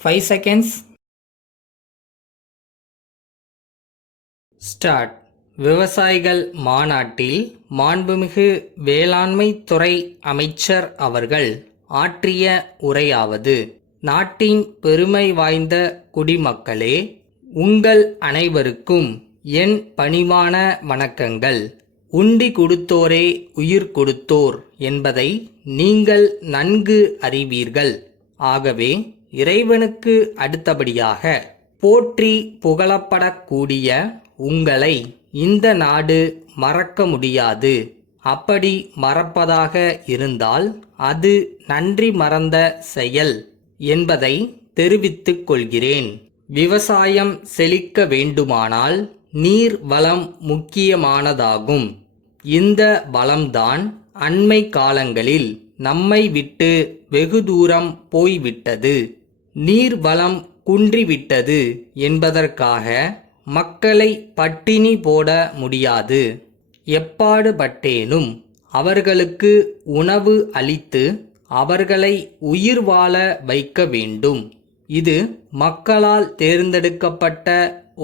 5 seconds. Start. விவசாயிகள் மாநாட்டில் மாண்புமிகு வேளாண்மை துறை அமைச்சர் அவர்கள் ஆற்றிய உரையாவது: நாட்டின் பெருமை வாய்ந்த குடிமக்களே, உங்கள் அனைவருக்கும் என் பணிவான வணக்கங்கள். உண்டி கொடுத்தோரே உயிர் கொடுத்தோர் என்பதை நீங்கள் நன்கு அறிவீர்கள். ஆகவே இறைவனுக்கு அடுத்தபடியாக போற்றி புகழப்படக்கூடிய உங்களை இந்த நாடு மறக்க முடியாது. அப்படி மறப்பதாக இருந்தால் அது நன்றி மறந்த செயல் என்பதை தெரிவித்துக் கொள்கிறேன். விவசாயம் செழிக்க வேண்டுமானால் நீர் வளம் முக்கியமானதாகும். இந்த வளம்தான் அண்மை காலங்களில் நம்மை விட்டு வெகு தூரம் போய்விட்டது. நீர் வளம் குன்றிவிட்டது என்பதற்காக மக்களை பட்டினி போட முடியாது. எப்பாடுபட்டேனும் அவர்களுக்கு உணவு அளித்து அவர்களை உயிர் வாழ வைக்க வேண்டும். இது மக்களால் தேர்ந்தெடுக்கப்பட்ட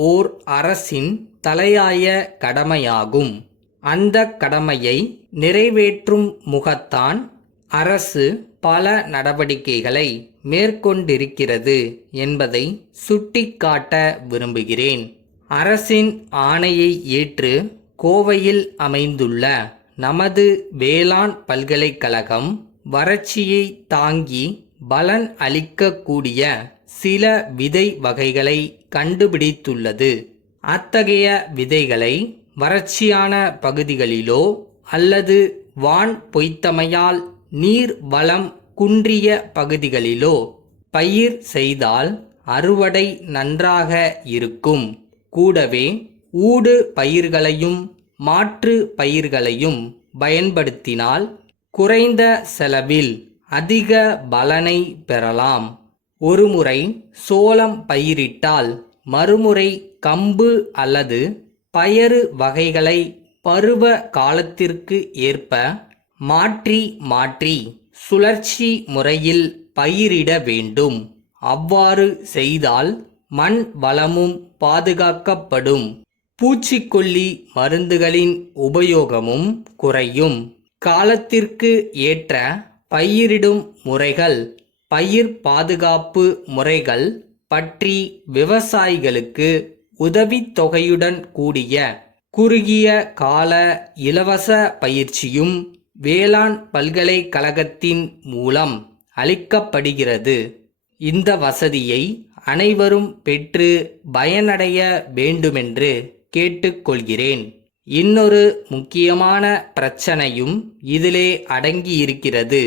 ஓர் அரசின் தலையாய கடமையாகும். அந்த கடமையை நிறைவேற்றும் முகத்தான் அரசு பல நடவடிக்கைகளை மேற்கொண்டிருக்கிறது என்பதை சுட்டிக்காட்ட விரும்புகிறேன். அரசின் ஆணையை ஏற்று கோவையில் அமைந்துள்ள நமது வேளாண் பல்கலைக்கழகம் வறட்சியை தாங்கி பலன் அளிக்கக்கூடிய சில விதை வகைகளை கண்டுபிடித்துள்ளது. அத்தகைய விதைகளை வறட்சியான பகுதிகளிலோ அல்லது வான் பொய்த்தமையால் நீர் வளம் குன்றிய பகுதிகளிலோ பயிர் செய்தால் அறுவடை நன்றாக இருக்கும். கூடவே ஊடு பயிர்களையும் மாற்று பயிர்களையும் பயன்படுத்தினால் குறைந்த செலவில் அதிக பலனை பெறலாம். ஒருமுறை சோளம் பயிரிட்டால் மறுமுறை கம்பு அல்லது பயறு வகைகளை பருவ காலத்திற்கு ஏற்ப மாற்றி மாற்றி சுழற்சி முறையில் பயிரிட வேண்டும். அவ்வாறு செய்தால் மண் வளமும் பாதுகாக்கப்படும். பூச்சிக்கொல்லி மருந்துகளின் உபயோகமும் குறையும். காலத்திற்கு ஏற்ற பயிரிடும் முறைகள், பயிர் பாதுகாப்பு முறைகள் பற்றி விவசாயிகளுக்கு உதவித்தொகையுடன் கூடிய குறுகிய கால இலவச பயிற்சியும் வேளாண் பல்கலைக்கழகத்தின் மூலம் அளிக்கப்படுகிறது. இந்த வசதியை அனைவரும் பெற்று பயனடைய வேண்டுமென்று கேட்டுக்கொள்கிறேன். இன்னொரு முக்கியமான பிரச்சனையும் இதிலே அடங்கியிருக்கிறது.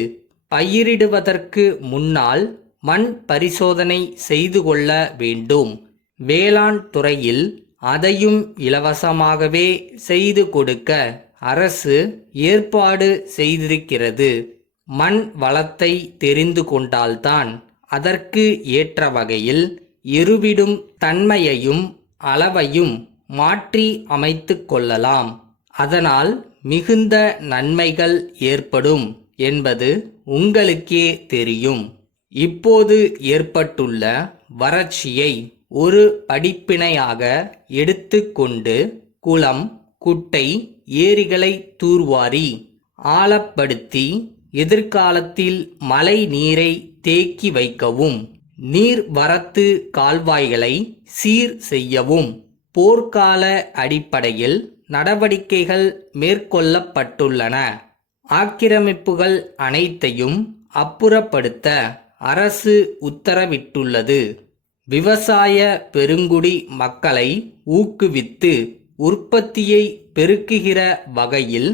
பயிரிடுவதற்கு முன்னால் மண் பரிசோதனை செய்து கொள்ள வேண்டும். வேளாண் துறையில் அதையும் இலவசமாகவே செய்து கொடுக்க அரசு ஏற்பாடு செய்திருக்கிறது. மண் வளத்தை தெரிந்து கொண்டால்தான் அதற்கு ஏற்ற வகையில் எருவிடும் தன்மையையும் அளவையும் மாற்றி அமைத்து கொள்ளலாம். அதனால் மிகுந்த நன்மைகள் ஏற்படும் என்பது உங்களுக்கே தெரியும். இப்போது ஏற்பட்டுள்ள வறட்சியை ஒரு படிப்பினையாக எடுத்துக்கொண்டு குளம், குட்டை, ஏரிகளை தூர்வாரி ஆழப்படுத்தி எதிர்காலத்தில் மழை நீரை தேக்கி வைக்கவும், நீர் வரத்து கால்வாய்களை சீர் செய்யவும் போர்க்கால அடிப்படையில் நடவடிக்கைகள் மேற்கொள்ளப்பட்டுள்ளன. ஆக்கிரமிப்புகள் அனைத்தையும் அப்புறப்படுத்த அரசு உத்தரவிட்டுள்ளது. விவசாய பெருங்குடி மக்களை ஊக்குவித்து உற்பத்தியை பெருக்குகிற வகையில்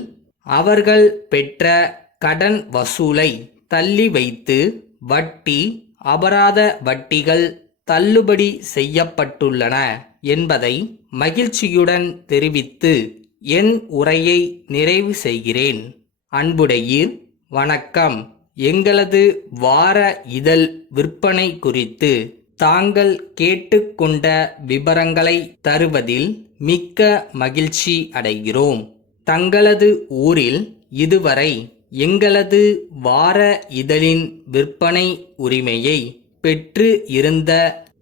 அவர்கள் பெற்ற கடன் வசூலை தள்ளி வைத்து வட்டி, அபராத வட்டிகள் தள்ளுபடி செய்யப்பட்டுள்ளன என்பதை மகிழ்ச்சியுடன் தெரிவித்து என் உரையை நிறைவு செய்கிறேன். அன்புடையீர், வணக்கம். எங்களது வார இதழ் விற்பனை குறித்து தாங்கள் கேட்டுக்கொண்ட விபரங்களை தருவதில் மிக்க மகிழ்ச்சி அடைகிறோம். தங்களது ஊரில் இதுவரை எங்களது வார இதழின் விற்பனை உரிமையை பெற்று இருந்த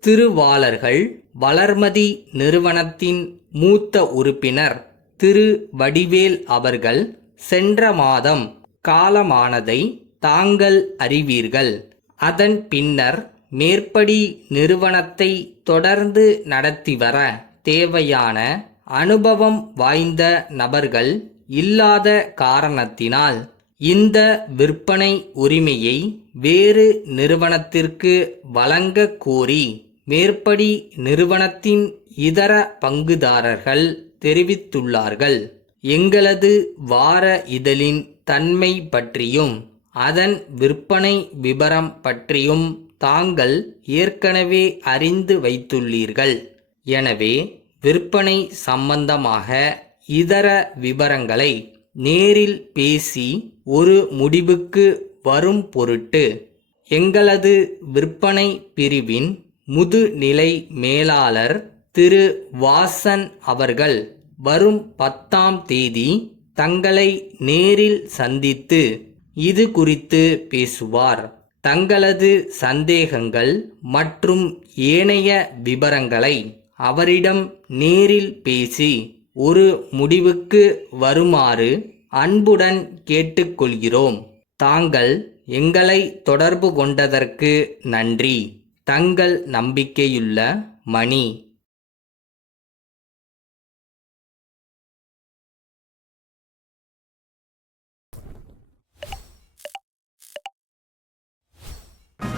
திருவாளர்கள் வளர்மதி நிறுவனத்தின் மூத்த உறுப்பினர் திரு வடிவேல் அவர்கள் சென்ற மாதம் காலமானதை தாங்கள் அறிவீர்கள். அதன் பின்னர் மேற்படி நிறுவனத்தை தொடர்ந்து நடத்தி வர தேவையான அனுபவம் வாய்ந்த நபர்கள் இல்லாத காரணத்தினால் இந்த விற்பனை உரிமையை வேறு நிறுவனத்திற்கு வழங்க கோரி மேற்படி நிறுவனத்தின் இதர பங்குதாரர்கள் தெரிவித்துள்ளார்கள். எங்களது வார இதழின் தன்மை பற்றியும் அதன் விற்பனை விபரம் பற்றியும் தாங்கள் ஏற்கனவே அறிந்து வைத்துள்ளீர்கள். எனவே விற்பனை சம்பந்தமாக இதர விபரங்களை நேரில் பேசி ஒரு முடிவுக்கு வரும் பொருட்டு எங்களது விற்பனை பிரிவின் முதுநிலை மேலாளர் திரு வாசன் அவர்கள் வரும் 10ஆம் தேதி தங்களை நேரில் சந்தித்து இது குறித்து பேசுவார். தங்களது சந்தேகங்கள் மற்றும் ஏனைய விபரங்களை அவரிடம் நேரில் பேசி ஒரு முடிவுக்கு வருமாறு அன்புடன் கேட்டுக்கொள்கிறோம். தாங்கள் எங்களை தொடர்பு கொண்டதற்கு நன்றி. தங்கள் நம்பிக்கையுள்ள மணி.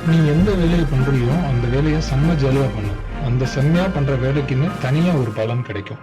நீ எந்த வேலையை பண்றியோ அந்த வேலையை செம்ம ஜாலியா பண்ணு. அந்த செம்மையா பண்ற வேலைக்குன்னு தனியா ஒரு பலன் கிடைக்கும்.